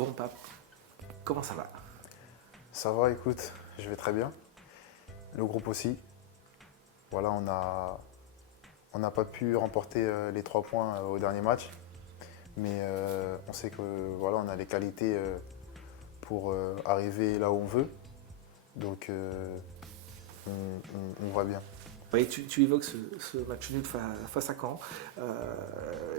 Bon, Pape, comment ça va? Ça va, écoute, je vais très bien. Le groupe aussi. Voilà, on n'a pas pu remporter les 3 points au dernier match, mais on sait que voilà, on a les qualités pour arriver là où on veut. Donc on va bien. Oui, tu évoques ce match nul face à Caen.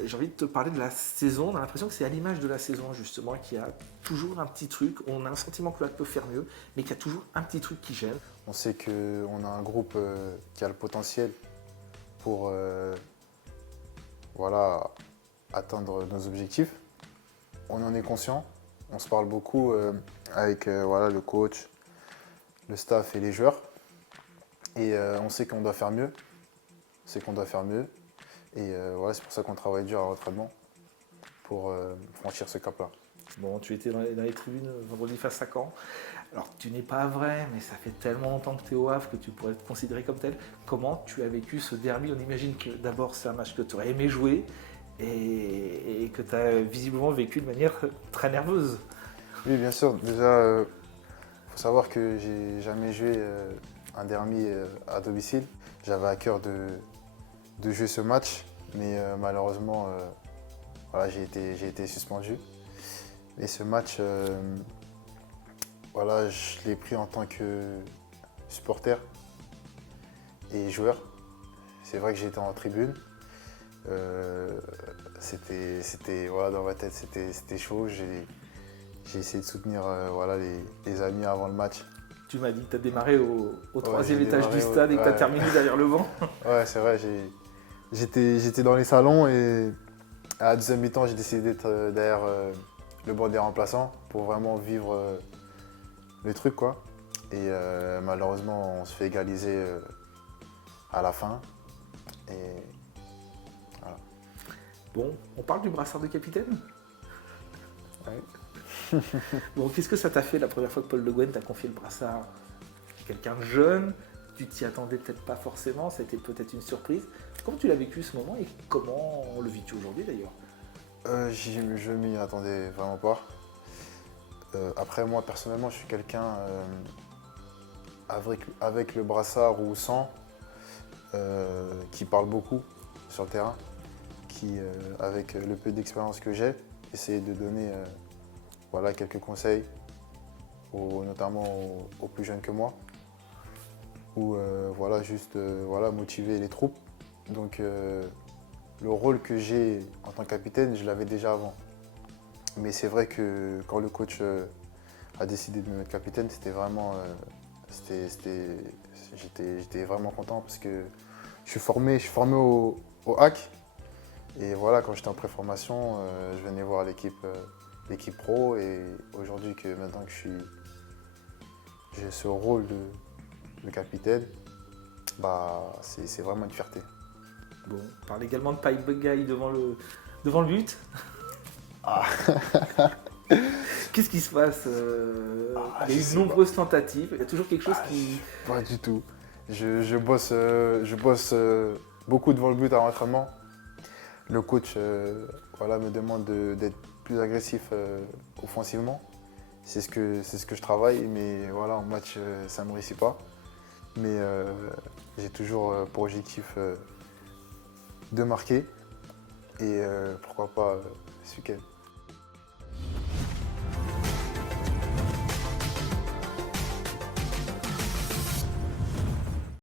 J'ai envie de te parler de la saison. On a l'impression que c'est à l'image de la saison, justement, qu'il y a toujours un petit truc. On a un sentiment que l'autre peut faire mieux, mais qu'il y a toujours un petit truc qui gêne. On sait qu'on a un groupe qui a le potentiel pour voilà, atteindre nos objectifs. On en est conscient. On se parle beaucoup avec voilà, le coach, le staff et les joueurs. Et on sait qu'on doit faire mieux. On sait qu'on doit faire mieux. Et voilà, c'est pour ça qu'on travaille dur à l'entraînement pour franchir ce cap-là. Bon, tu étais dans les tribunes vendredi face à Caen. Alors, tu n'es pas vrai, mais ça fait tellement longtemps que tu es au Havre que tu pourrais te considérer comme tel. Comment tu as vécu ce derby? On imagine que d'abord, c'est un match que tu aurais aimé jouer et que tu as visiblement vécu de manière très nerveuse. Oui, bien sûr. Déjà, il faut savoir que j'ai jamais joué un derby à domicile. J'avais à cœur de jouer ce match, mais malheureusement, voilà, j'ai été suspendu. Et ce match, voilà, je l'ai pris en tant que supporter et joueur. C'est vrai que j'étais en tribune. Voilà, dans ma tête, c'était chaud. J'ai essayé de soutenir voilà, les amis avant le match. Tu m'as dit que tu as démarré au troisième j'ai étage du démarré, stade et que tu as ouais. terminé derrière le vent. Ouais, c'est vrai. J'étais dans les salons et à la deuxième mi-temps, j'ai décidé d'être derrière le banc des remplaçants pour vraiment vivre le truc, quoi. Et malheureusement, on se fait égaliser à la fin. Et voilà. Bon, on parle du brassard de capitaine. Ouais. Bon, qu'est-ce que ça t'a fait la première fois que Paul Le Guen t'a confié le brassard? Quelqu'un de jeune, tu t'y attendais peut-être pas forcément, ça a été peut-être une surprise. Comment tu l'as vécu ce moment et comment le vis-tu aujourd'hui d'ailleurs? Je m'y attendais vraiment pas. Après, moi, personnellement, je suis quelqu'un avec le brassard ou sans, qui parle beaucoup sur le terrain, qui, avec le peu d'expérience que j'ai, essaie de donner voilà, quelques conseils, notamment aux plus jeunes que moi, ou voilà, juste voilà, motiver les troupes. Donc, le rôle que j'ai en tant que capitaine, je l'avais déjà avant. Mais c'est vrai que quand le coach a décidé de me mettre capitaine, c'était vraiment, j'étais vraiment content parce que je suis formé au hack. Et voilà, quand j'étais en préformation, je venais voir l'équipe pro. Et aujourd'hui, maintenant que j'ai ce rôle de capitaine, bah, c'est vraiment une fierté. Bon, on parle également de pipe guy devant le but. Ah. Qu'est-ce qui se passe il y a eu de nombreuses tentatives, il y a toujours quelque chose qui... Pas du tout. Je bosse, beaucoup devant le but à l'entraînement. Le coach voilà, me demande d'être plus agressif offensivement. C'est ce que je travaille, mais voilà, en match, ça ne me réussit pas. Mais j'ai toujours pour objectif de marquer et pourquoi pas ce week-end.